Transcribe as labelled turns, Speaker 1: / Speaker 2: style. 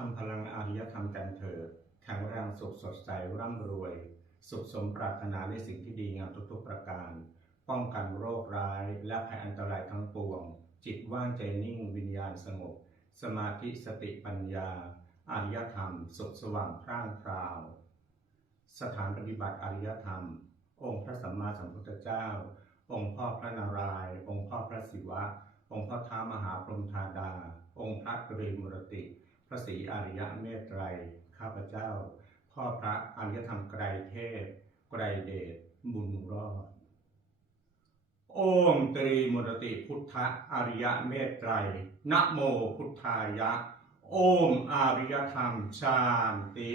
Speaker 1: ทำพลังอารยธรรมกันเถิดแข็งแรงสุขสดใสร่ำรวย สุขสมปรารถนาในสิ่งที่ดีงามทุกๆประการ ป้องกันโรคร้ายและภัยอันตรายทั้งปวง จิตว่างใจนิ่งวิญญาณสงบ สมาธิสติปัญญา อารยธรรม สุขสว่างพร่างพราว สถานปฏิบัติอารยธรรม องค์พระสัมมาสัมพุทธเจ้า องค์พ่อพระนารายณ์องค์พ่อพระศิวะ องค์พระท้ามหาพรหมธาดา องค์พระกรีมุรติ พระศรีอริยเมตไตร ข้าพเจ้า พ่อพระอริยธรรมไกรเทพ ไกรเดช บุญรอด โอมตรีมุรติพุทธอริยเมตไตร นะโมพุทธายะ โอมอริยธรรมชาติ